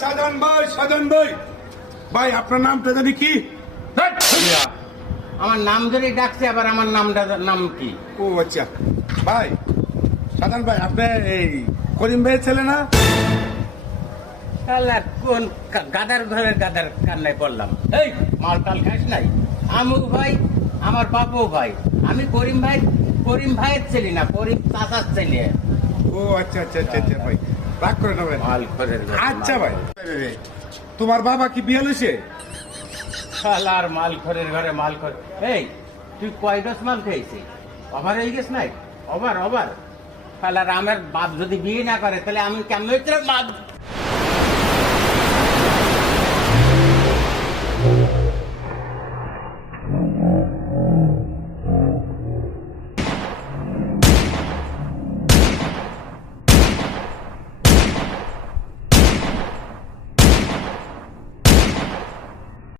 সাজান ভাই ভাই আপনার নামটা জানি কি? আমার নাম ধরে ডাকছে, আবার আমার নাম কি? ও আচ্ছা ভাই সাজান ভাই আপনি এই করিম ভাইয়ের ছেলে না? শালা কোন গাদার ঘরের গাদার কান্নায় পড়লাম। এই মাল টাল খাস নাই? আমুক ভাই আমার বাপু ভাই, আমি করিম ভাইয়ের ছেলে না, করিম চাচার ছেলে। ও আচ্ছা আচ্ছা আচ্ছা আচ্ছা ভাই রাগ করে না ভাই। মাল ঘরের ঘরে, আচ্ছা ভাই তোমার বাবা কি বিয়ে হয়েছে? শালার মাল ঘরের ঘরে মাল ঘর। এই তুই কয় ডোজ মাল খেয়েছিস? ওভার হয়ে গেছ নাই? ওভার শালার আমার বাপ যদি বিয়ে না করে তাহলে আমি কেমন